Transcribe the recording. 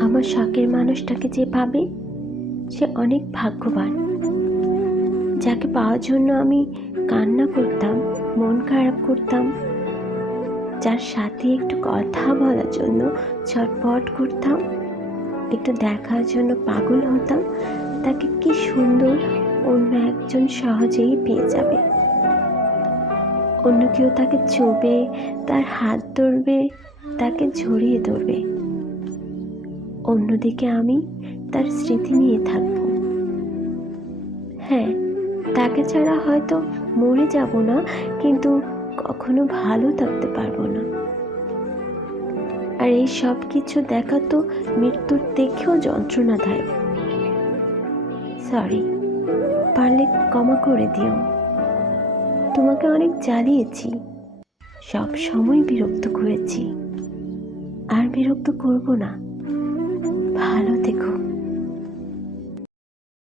আমার শখের মানুষটাকে যে পাবে, সে অনেক ভাগ্যবান। যাকে পাওয়ার জন্য আমি কান্না করতাম, মন খারাপ করতাম, যার সাথে একটু কথা বলার জন্য ছটপট করতাম, একটু দেখার জন্য পাগল হতাম, তাকে কি সুন্দর অন্য একজন সহজেই পেয়ে যাবে। অন্য কেউ তাকে চুবে তার হাত ধরবে, তাকে ঝরিয়ে ধরবে। অন্যদিকে আমি তার স্মৃতি নিয়ে থাকব। হ্যাঁ তাকে ছাড়া হয়তো মরে যাব না, কিন্তু কখনো ভালো থাকতে পারব না। আর এই সব কিছু দেখা তো মৃত্যুর দেখেও যন্ত্রণা যন্ত্রণাদায়ক। সরি, পারলে ক্ষমা করে দিও। তোমাকে অনেক জ্বালিয়েছি। সব সময় বিরক্ত করেছি। আর বিরক্ত করব না।